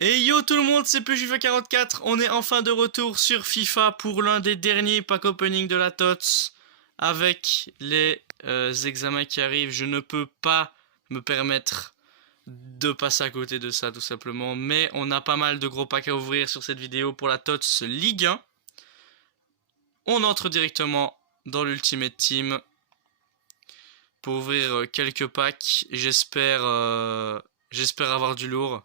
Et yo tout le monde, c'est PushFIFA44, on est enfin de retour sur FIFA pour l'un des derniers pack opening de la TOTS. Avec les examens qui arrivent, je ne peux pas me permettre de passer à côté de ça tout simplement. Mais on a pas mal de gros packs à ouvrir sur cette vidéo pour la TOTS Ligue 1. On entre directement dans l'Ultimate Team pour ouvrir quelques packs. J'espère avoir du lourd.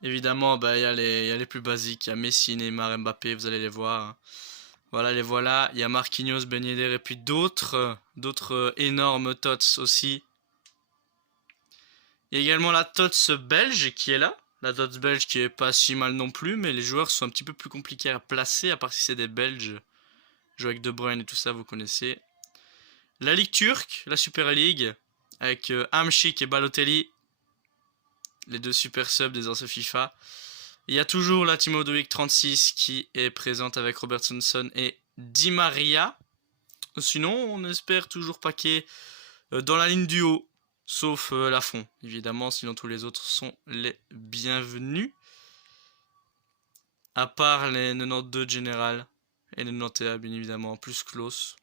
Évidemment, bah, y a les plus basiques. Il y a Messi, Neymar, Mbappé, vous allez les voir. Voilà, les voilà. Il y a Marquinhos, Ben Yedder et puis d'autres énormes tots aussi. Il y a également la tots belge qui est là. La tots belge qui est pas si mal non plus, mais les joueurs sont un petit peu plus compliqués à placer, à part si c'est des Belges. Jouer avec De Bruyne et tout ça, vous connaissez. La Ligue turque, la Super League, avec Hamşik et Balotelli. Les deux super subs des anciens FIFA. Il y a toujours la Team of the Week 36 qui est présente avec Robertson et Di Maria. Sinon, on espère toujours paquet dans la ligne du haut, sauf Lafont, évidemment, sinon tous les autres sont les bienvenus. À part les 92 général et les 91, bien évidemment, plus close,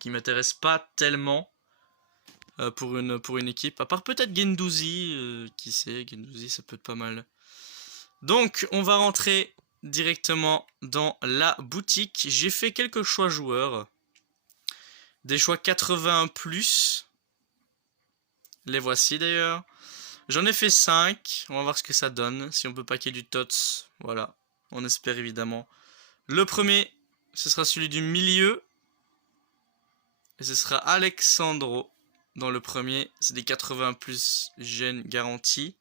qui m'intéressent pas tellement pour une équipe. À part peut-être Guendouzi, qui sait, Guendouzi ça peut être pas mal. Donc, on va rentrer directement dans la boutique. J'ai fait quelques choix joueurs. Des choix 81+. Les voici d'ailleurs. J'en ai fait 5. On va voir ce que ça donne. Si on peut paquer du TOTS. Voilà. On espère évidemment. Le premier, ce sera celui du milieu. Et ce sera Alexandro dans le premier. C'est des 80+ gènes garantis.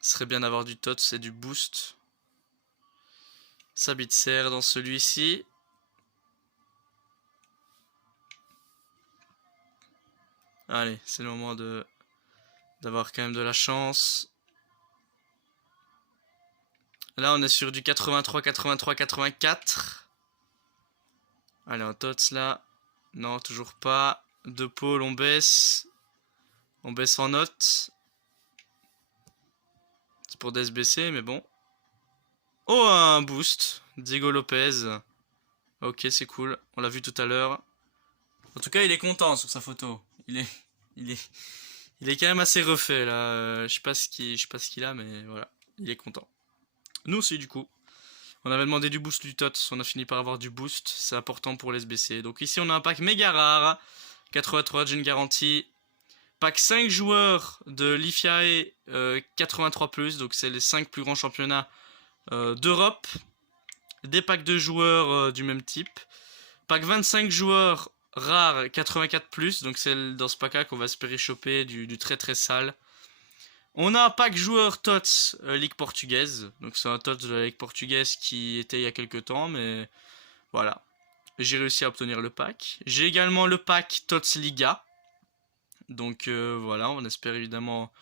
Ce serait bien d'avoir du TOTS et du boost. Sabitzer dans celui-ci. Allez, c'est le moment d'avoir quand même de la chance. Là, on est sur du 83, 83, 84. Allez, on tots là. Non, toujours pas. De pôle, on baisse. On baisse en note. C'est pour DSBC, mais bon. Oh, un boost. Diego Lopez. Ok, c'est cool. On l'a vu tout à l'heure. En tout cas, il est content sur sa photo. Il est quand même assez refait là. Je sais pas ce qu'il a, mais voilà. Il est content. Nous aussi, du coup. On avait demandé du boost du TOTS, on a fini par avoir du boost, c'est important pour les SBC. Donc ici on a un pack méga rare, 83 d'une garantie. Pack 5 joueurs de l'IFIAE 83+, donc c'est les 5 plus grands championnats d'Europe. Des packs de joueurs du même type. Pack 25 joueurs rares 84+, donc c'est dans ce pack-là qu'on va espérer choper du très très sale. On a un pack joueur TOTS Ligue portugaise. Donc c'est un TOTS de la Ligue portugaise qui était il y a quelques temps, mais voilà. J'ai réussi à obtenir le pack. J'ai également le pack TOTS Liga. Donc voilà, on espère évidemment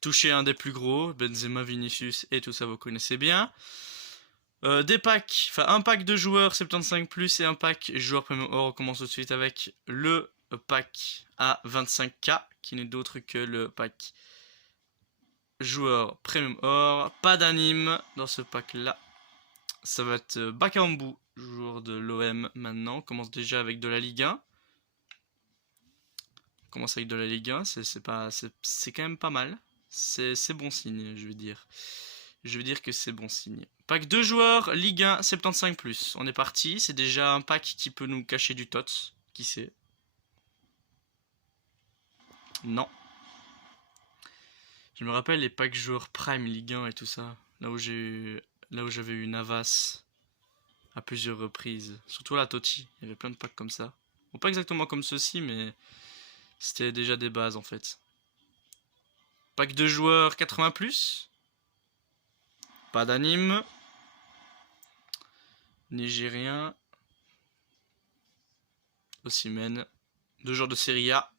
toucher un des plus gros. Benzema, Vinicius et tout ça, vous connaissez bien. Des packs, enfin un pack de joueurs 75+, et un pack joueur premium or. On commence tout de suite avec le pack à 25K, qui n'est d'autre que le pack joueur premium or. Pas d'anime dans ce pack là. Ça va être Bakambu, joueur de l'OM maintenant. On commence déjà avec de la Ligue 1. On commence avec de la Ligue 1, c'est quand même pas mal. C'est bon signe, je veux dire. Je veux dire que c'est bon signe. Pack 2 joueurs, Ligue 1, 75+. On est parti, c'est déjà un pack qui peut nous cacher du TOTS. Qui sait? Non. Je me rappelle les packs joueurs Prime Ligue 1 et tout ça. Là où j'avais eu Navas à plusieurs reprises. Surtout la Totti. Il y avait plein de packs comme ça. Bon, pas exactement comme ceci, mais c'était déjà des bases en fait. Pack de joueurs 80+. Pas d'anime. Nigérien. Osimhen. 2 joueurs de Serie A.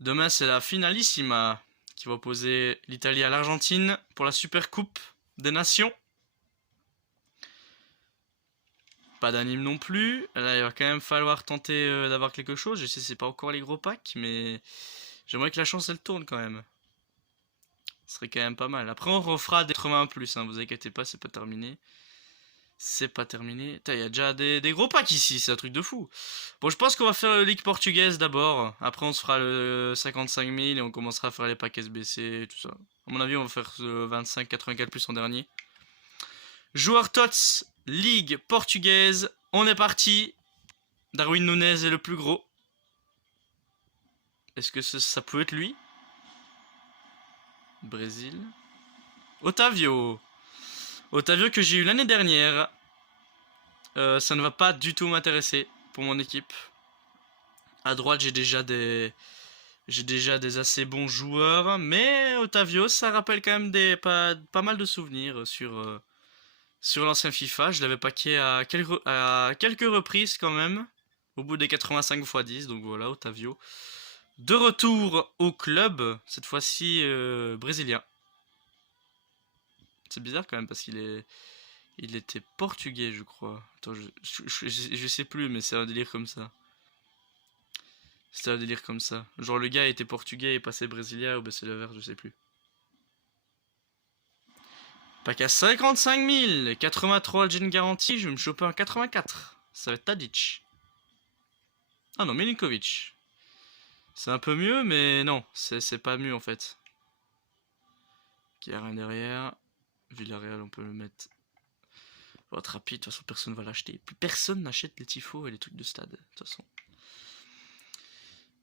Demain, c'est la finalissima qui va opposer l'Italie à l'Argentine pour la Super Coupe des Nations. Pas d'anime non plus. Là, il va quand même falloir tenter d'avoir quelque chose. Je sais, c'est pas encore les gros packs, mais J'aimerais que la chance elle tourne quand même. Ce serait quand même pas mal. Après on refera des 80 plus, hein, vous inquiétez pas, c'est pas terminé. C'est pas terminé. Il y a déjà des gros packs ici, c'est un truc de fou. Bon, je pense qu'on va faire la Ligue portugaise d'abord. Après, on se fera le 55 000 et on commencera à faire les packs SBC et tout ça. À mon avis, on va faire ce 25-84 plus en dernier. Joueur TOTS, Ligue portugaise. On est parti. Darwin Núñez est le plus gros. Est-ce que ça peut être lui? Brésil. Otavio. Otavio que j'ai eu l'année dernière. Ça ne va pas du tout m'intéresser pour mon équipe. À droite, j'ai déjà des assez bons joueurs, mais Otavio, ça rappelle quand même pas mal de souvenirs sur l'ancien FIFA. Je l'avais packé à quelques reprises quand même, au bout des 85 x 10, donc voilà, Otavio. De retour au club, cette fois-ci brésilien. C'est bizarre quand même parce il était portugais, je crois. Attends, je sais plus, mais c'est un délire comme ça. C'était un délire comme ça. Genre le gars était portugais et passé brésilien, ou ben c'est le vert, je sais plus. Pack à 55 000, 83 Gen garantie, je vais me choper un 84. Ça va être Tadic. Ah non, Milinkovic. C'est un peu mieux, mais non, c'est pas mieux en fait. Qui a rien derrière. Villarreal, on peut le mettre. Votre rapide, de toute façon, personne va l'acheter. Plus personne n'achète les tifos et les trucs de stade, de toute façon.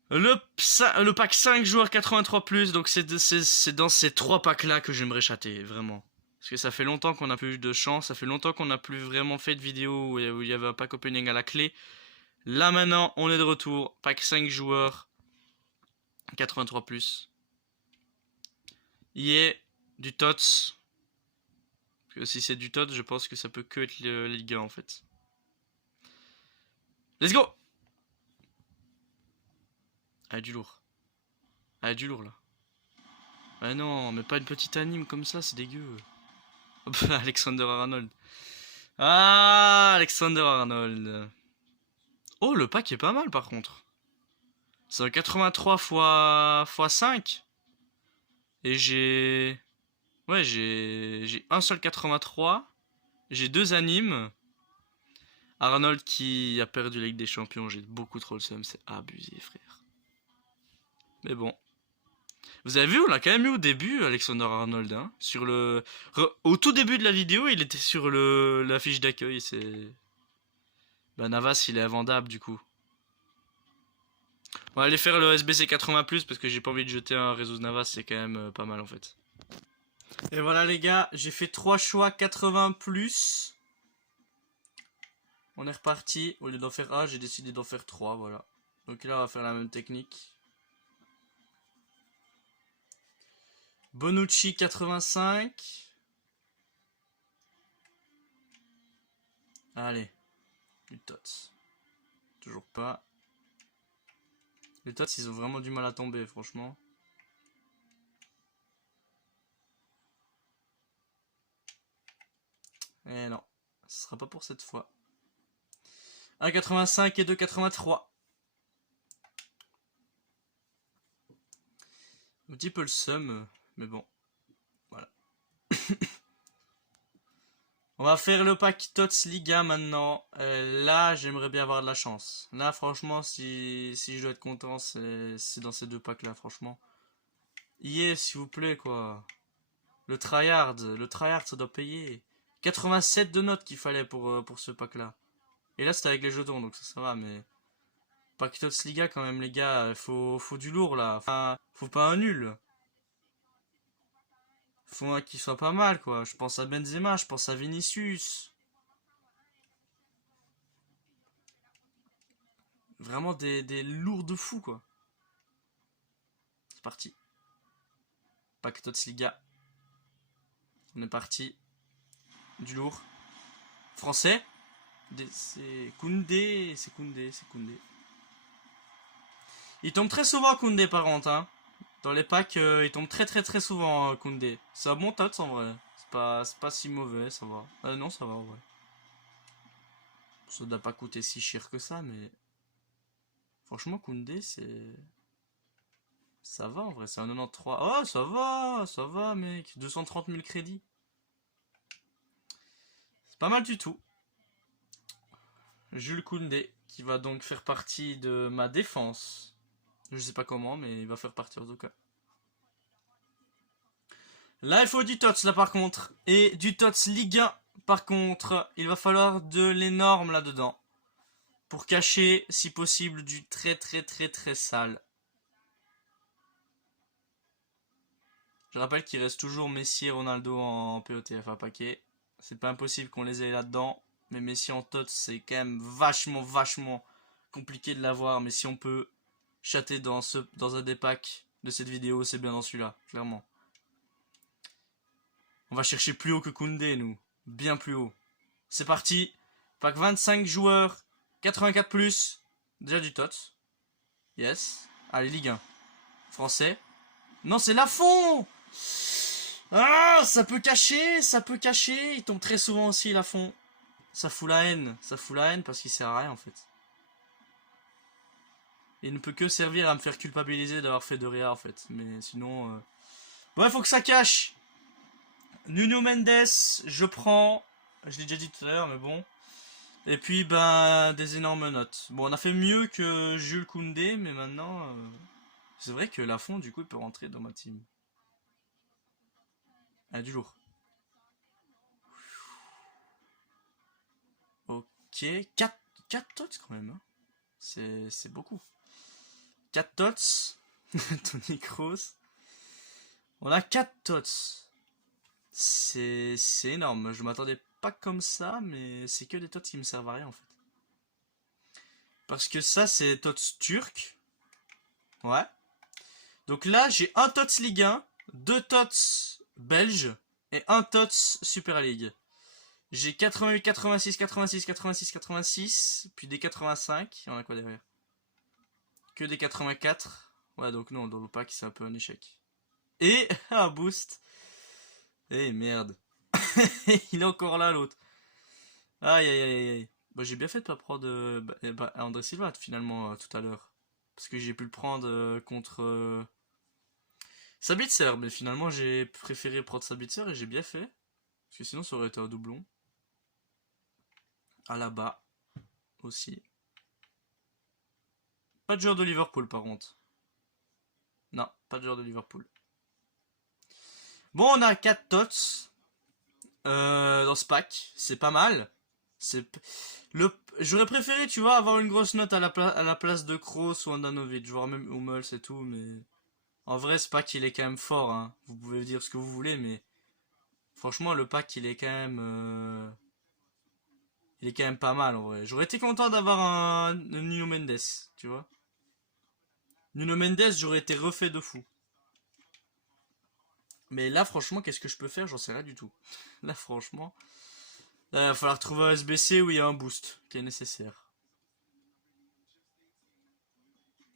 Le pack 5 joueurs 83+, donc c'est dans ces 3 packs là que j'aimerais chatter, vraiment. Parce que ça fait longtemps qu'on n'a plus eu de chance, ça fait longtemps qu'on n'a plus vraiment fait de vidéo où il y avait un pack opening à la clé. Là maintenant, on est de retour, pack 5 joueurs 83+. Yeah, du TOTS. Parce que si c'est du TOTS, je pense que ça peut que être la Ligue 1 en fait. Let's go! Ah, du lourd. Ah, du lourd là. Ah non, mais pas une petite anime comme ça, c'est dégueu. Alexander Arnold. Ah, Alexander Arnold. Oh, le pack est pas mal par contre. C'est un 83 x 5. Et j'ai... Ouais, j'ai un seul 83. J'ai 2 animes. Arnold qui a perdu la Ligue des Champions. J'ai beaucoup trop le seum. C'est abusé, frère. Mais bon. Vous avez vu, on l'a quand même eu au début, Alexander Arnold. Hein, au tout début de la vidéo, il était sur la fiche d'accueil. C'est... Bah, Navas, il est invendable du coup. On va aller faire le SBC 80+, parce que j'ai pas envie de jeter un réseau Navas, c'est quand même pas mal en fait. Et voilà les gars, j'ai fait 3 choix 80+. On est reparti, au lieu d'en faire 1, j'ai décidé d'en faire 3, voilà. Donc là on va faire la même technique. Bonucci 85. Allez, du TOTS. Toujours pas. Les TOTS ils ont vraiment du mal à tomber franchement. Eh non, ce sera pas pour cette fois. 1,85 et 2,83. Un petit peu le seum, mais bon. Voilà. On va faire le pack TOTS Liga maintenant. Là, j'aimerais bien avoir de la chance. Là, franchement, si je dois être content, c'est dans ces 2 packs là, franchement. Yeah, s'il vous plaît, quoi. Le tryhard, ça doit payer. 87 de notes qu'il fallait pour ce pack là. Et là, c'était avec les jetons, donc ça va, mais... Pack TOTS Liga quand même, les gars. Faut du lourd, là. Enfin, faut pas un nul. Faut un qui soit pas mal, quoi. Je pense à Benzema, je pense à Vinicius. Vraiment des lourds de fou, quoi. C'est parti. Pack TOTS Liga. On est parti. Du lourd. Français. C'est Koundé. C'est Koundé. Il tombe très souvent Koundé par contre. Hein. Dans les packs, il tombe très souvent Koundé. C'est un bon TOTS en vrai. C'est pas si mauvais, ça va. Non, ça va en vrai. Ça doit pas coûter si cher que ça, mais... Franchement, Koundé, Ça va en vrai, c'est un 93. Oh, ça va, mec. 230 000 crédits. C'est pas mal du tout. Jules Koundé, qui va donc faire partie de ma défense. Je sais pas comment, mais il va faire partie en tout cas. Là, il faut du TOTS, là, par contre. Et du TOTS Ligue 1, par contre. Il va falloir de l'énorme là-dedans. Pour cacher, si possible, du très sale. Je rappelle qu'il reste toujours Messi et Ronaldo en POTF à paquet. C'est pas impossible qu'on les ait là-dedans. Mais Messi en TOTS, c'est quand même vachement compliqué de l'avoir. Mais si on peut chatter dans un des packs de cette vidéo, c'est bien dans celui-là, clairement. On va chercher plus haut que Koundé, nous. Bien plus haut. C'est parti. Pack 25 joueurs. 84 plus. Déjà du TOTS. Yes. Allez, Ligue 1. Français. Non, c'est Lafont. Ah, ça peut cacher. Il tombe très souvent aussi, Lafont. Ça fout la haine parce qu'il sert à rien, en fait. Il ne peut que servir à me faire culpabiliser d'avoir fait de Réa, en fait. Mais sinon... Ouais, faut que ça cache. Nuno Mendes, je prends. Je l'ai déjà dit tout à l'heure, mais bon. Et puis, ben, des énormes notes. Bon, on a fait mieux que Jules Koundé, mais maintenant... c'est vrai que Lafont, du coup, il peut rentrer dans ma team. Ah, du lourd. Ok, 4 tots quand même. Hein. C'est beaucoup. 4 tots. Tony Kroos. On a 4 tots. C'est énorme. Je m'attendais pas comme ça, mais c'est que des tots qui me servent à rien en fait. Parce que ça, c'est tots turc. Ouais. Donc là, j'ai un tots Ligue 1, 2 tots belges et un tots Super League. J'ai 88, 86, 86, 86, 86, puis des 85. Il y en a quoi derrière? Que des 84. Ouais, donc non, dans le pack, c'est un peu un échec. Et un boost. Eh merde. Il est encore là, l'autre. Aïe, aïe, aïe, aïe. Bah, j'ai bien fait de pas prendre André Silva, finalement, tout à l'heure. Parce que j'ai pu le prendre contre Sabitzer. Mais finalement, j'ai préféré prendre Sabitzer et j'ai bien fait. Parce que sinon, ça aurait été un doublon. À la bas aussi. Pas de joueur de Liverpool par contre. Non, pas de joueur de Liverpool. Bon, on a 4 tots dans ce pack. C'est pas mal. J'aurais préféré, tu vois, avoir une grosse note à la place de Kroos ou Andanovic, voire même Hummels et tout, mais... En vrai, ce pack, il est quand même fort, hein. Vous pouvez dire ce que vous voulez, mais... Franchement, le pack, il est quand même... Il est quand même pas mal, en vrai. J'aurais été content d'avoir un Nuno Mendes, tu vois. Nuno Mendes, j'aurais été refait de fou. Mais là, franchement, qu'est-ce que je peux faire? J'en sais rien du tout. Là, franchement... Là, il va falloir trouver un SBC où il y a un boost qui est nécessaire.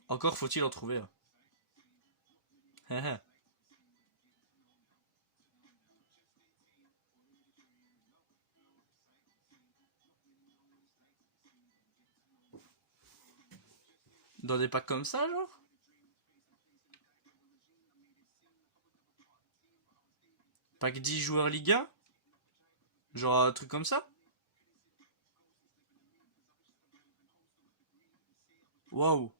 Encore faut-il en trouver un. Dans des packs comme ça, genre? Pack 10 joueurs Ligue 1? Genre un truc comme ça? Waouh.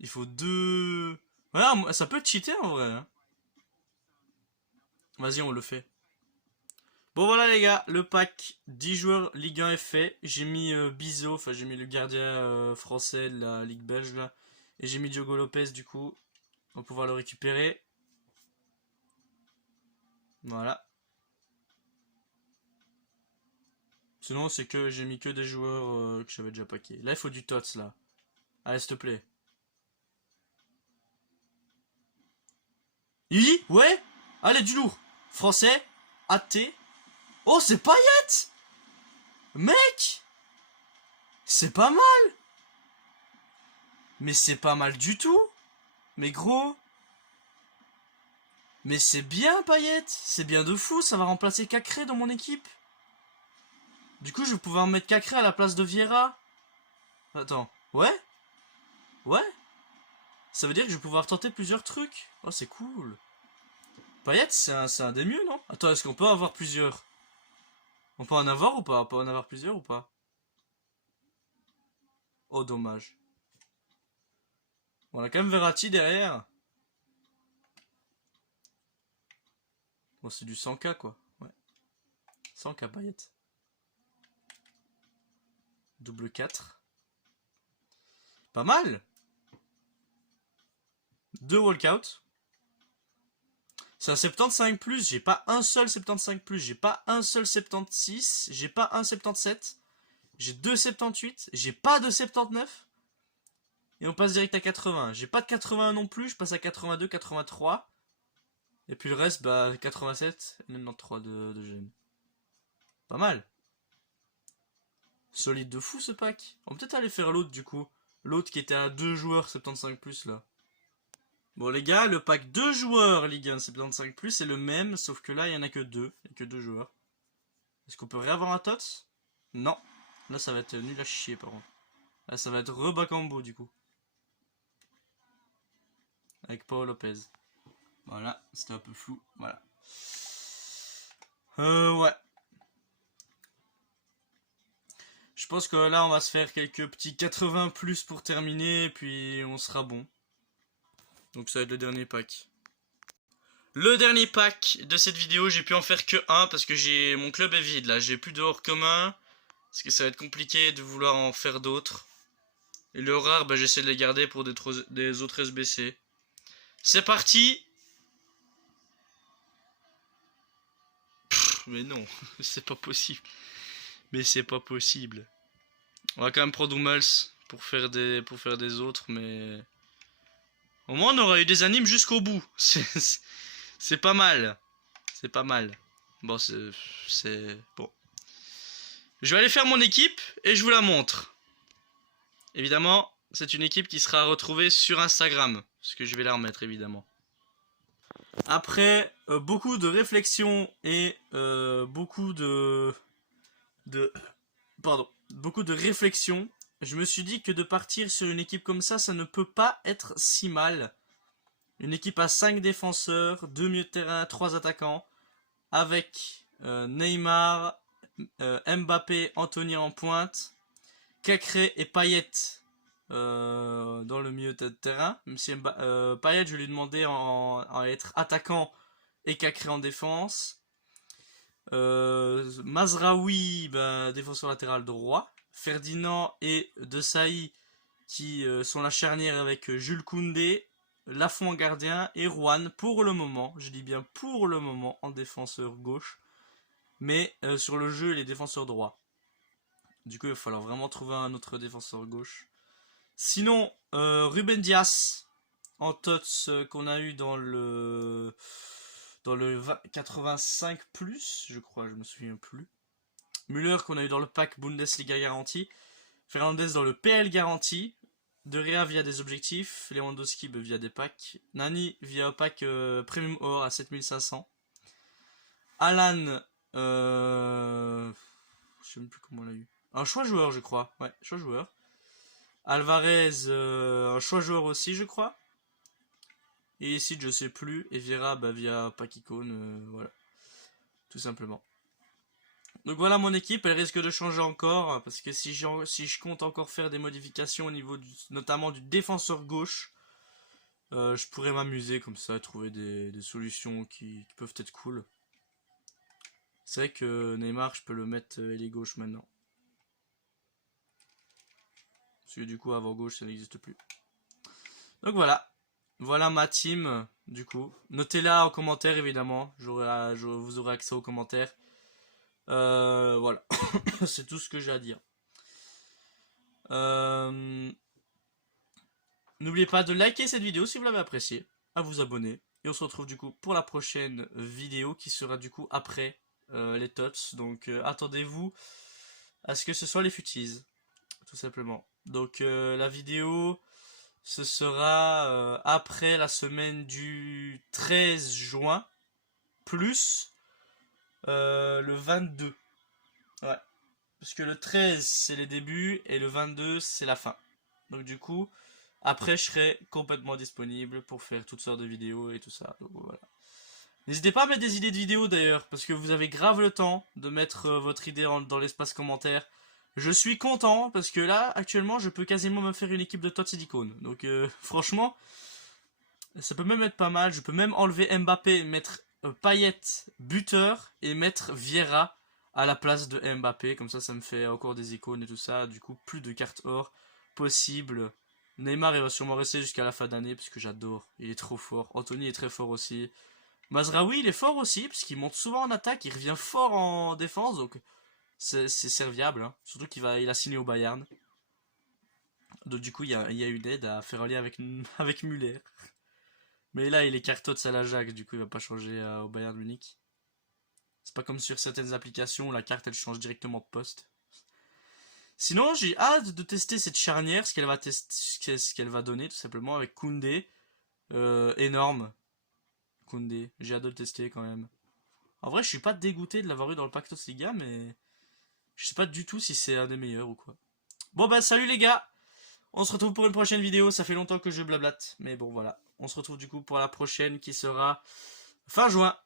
Il faut deux... Ouais, ça peut cheater en vrai. Hein. Vas-y, on le fait. Bon voilà les gars, le pack 10 joueurs Ligue 1 est fait. J'ai mis Bizot, enfin j'ai mis le gardien français de la Ligue belge là. Et j'ai mis Diogo Lopez du coup. On va pouvoir le récupérer. Voilà. Sinon c'est que j'ai mis que des joueurs que j'avais déjà packé. Là il faut du tots là. Allez s'il te plaît. Oui, ouais. Allez du lourd. Français. AT. Oh c'est Payet. Mec. C'est pas mal. Mais c'est pas mal du tout. Mais gros. Mais c'est bien Payet. C'est bien de fou. Ça va remplacer Cacré dans mon équipe. Du coup je vais pouvoir mettre Cacré à la place de Vieira. Attends. Ouais. Ouais. Ça veut dire que je vais pouvoir tenter plusieurs trucs. Oh, c'est cool. Payette, c'est un des mieux, non? Attends, est-ce qu'on peut avoir plusieurs? On peut en avoir ou pas? On peut en avoir plusieurs ou pas? Oh, dommage. Bon, on a quand même Verratti derrière. Bon, c'est du 100K, quoi. Ouais. 100K Payette. Double 4. Pas mal. 2 walkout. C'est un 75+, j'ai pas un seul 75+, j'ai pas un seul 76, j'ai pas un 77, j'ai 2 78, j'ai pas de 79, et on passe direct à 80. J'ai pas de 81 non plus, je passe à 82, 83, et puis le reste, bah 87 et 93 de gêne. Pas mal. Solide de fou ce pack. On peut peut-être aller faire l'autre du coup. L'autre qui était à 2 joueurs 75+, là. Bon les gars, le pack 2 joueurs Ligue 1 75+, c'est le même, sauf que là il y en a que 2. Il y a que 2 joueurs. Est-ce qu'on peut réavoir un TOTS? Non. Là ça va être nul à chier par contre. Là ça va être Rebacambo du coup. Avec Paul Lopez. Voilà, c'était un peu flou. Voilà. Ouais. Je pense que là on va se faire quelques petits 80+ pour terminer, puis on sera bon. Donc ça va être le dernier pack. Le dernier pack de cette vidéo, j'ai pu en faire que un parce que mon club est vide là, j'ai plus de hors commun. Parce que ça va être compliqué de vouloir en faire d'autres. Et le rare, bah, j'essaie de les garder pour des autres SBC. C'est parti. Mais non, c'est pas possible. Mais c'est pas possible. On va quand même prendre Hummels pour faire des autres, mais... Au moins on aura eu des animes jusqu'au bout. C'est pas mal. C'est pas mal. Bon, c'est... Bon. Je vais aller faire mon équipe et je vous la montre. Évidemment, c'est une équipe qui sera retrouvée sur Instagram. Parce que je vais la remettre, évidemment. Après beaucoup de réflexion et beaucoup beaucoup de réflexion, je me suis dit que de partir sur une équipe comme ça ne peut pas être si mal. Une équipe à 5 défenseurs, 2 milieux de terrain, 3 attaquants, avec Neymar, Mbappé, Anthony en pointe, Cacré et Payet dans le milieu de terrain. Même si Payet, je lui ai demandé à être attaquant et Cacré en défense. Mazraoui, défenseur latéral droit. Ferdinand et Desailly qui sont la charnière avec Jules Koundé. Lafont en gardien et Juan pour le moment, je dis bien pour le moment, en défenseur gauche. Mais sur le jeu, il est défenseur droit. Du coup, il va falloir vraiment trouver un autre défenseur gauche. Sinon, Ruben Dias en tots qu'on a eu dans le 85+, je crois, je me souviens plus. Müller qu'on a eu dans le pack Bundesliga garantie. Fernandez dans le PL garantie. De Rea via des objectifs. Lewandowski via des packs. Nani via un pack Premium Or à 7500. Alan, je sais même plus comment on l'a eu. Un choix joueur, je crois. Ouais, choix joueur. Alvarez, un choix joueur aussi, je crois. Et ici, je sais plus. Et Vieira via pack icône. Voilà. Tout simplement. Donc voilà mon équipe, elle risque de changer encore, parce que si je compte encore faire des modifications au niveau notamment du défenseur gauche, je pourrais m'amuser comme ça, trouver des solutions qui peuvent être cool. C'est vrai que Neymar, je peux le mettre ailier gauche maintenant. Parce que du coup, avant gauche, ça n'existe plus. Donc voilà. Voilà ma team, du coup. Notez-la en commentaire, évidemment. Vous aurez accès aux commentaires. Voilà. C'est tout ce que j'ai à dire. N'oubliez pas de liker cette vidéo si vous l'avez appréciée, à vous abonner, et on se retrouve du coup pour la prochaine vidéo qui sera du coup après les tots, donc attendez-vous à ce que ce soit les futees, tout simplement. Donc la vidéo, ce sera après la semaine du 13 juin, plus le 22. Ouais, parce que le 13 c'est les débuts, et le 22 c'est la fin. Donc du coup... Après, je serai complètement disponible pour faire toutes sortes de vidéos et tout ça. Donc, voilà. N'hésitez pas à mettre des idées de vidéos d'ailleurs, parce que vous avez grave le temps de mettre votre idée dans l'espace commentaire. Je suis content, parce que là, actuellement, je peux quasiment me faire une équipe de Tots Silicone. Donc, franchement, ça peut même être pas mal. Je peux même enlever Mbappé, mettre Payet buteur, et mettre Vieira à la place de Mbappé. Comme ça me fait encore des icônes et tout ça. Du coup, plus de cartes or possible. Neymar, il va sûrement rester jusqu'à la fin d'année, parce que j'adore. Il est trop fort. Anthony est très fort aussi. Mazraoui, il est fort aussi, parce qu'il monte souvent en attaque, il revient fort en défense, donc c'est serviable. Hein. Surtout il a signé au Bayern. Donc du coup, il y a une aide à faire un lien avec, avec Muller. Mais là, il est cartot à l'Ajax, du coup, il va pas changer au Bayern Munich. C'est pas comme sur certaines applications où la carte, elle change directement de poste. Sinon, j'ai hâte de tester cette charnière, ce qu'elle va donner, tout simplement, avec Koundé. Énorme, Koundé. J'ai hâte de le tester quand même. En vrai, je suis pas dégoûté de l'avoir eu dans le Pactos Liga, mais je sais pas du tout si c'est un des meilleurs ou quoi. Bon bah salut les gars, on se retrouve pour une prochaine vidéo, ça fait longtemps que je blablate, mais bon voilà. On se retrouve du coup pour la prochaine qui sera fin juin.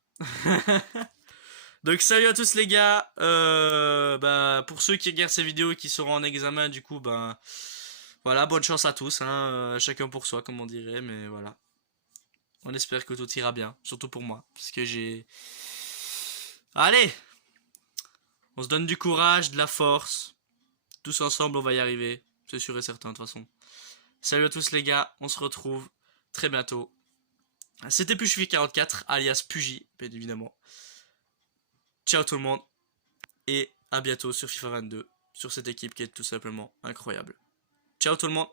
Donc salut à tous les gars, bah, pour ceux qui regardent ces vidéos et qui seront en examen du coup, bah, voilà, bonne chance à tous, hein, chacun pour soi comme on dirait, mais voilà. On espère que tout ira bien, surtout pour moi, parce que j'ai... Allez, on se donne du courage, de la force. Tous ensemble, on va y arriver. C'est sûr et certain, de toute façon. Salut à tous les gars, on se retrouve très bientôt. C'était Puchvi44, alias Pugy, bien évidemment. Ciao tout le monde, et à bientôt sur FIFA 22, sur cette équipe qui est tout simplement incroyable. Ciao tout le monde.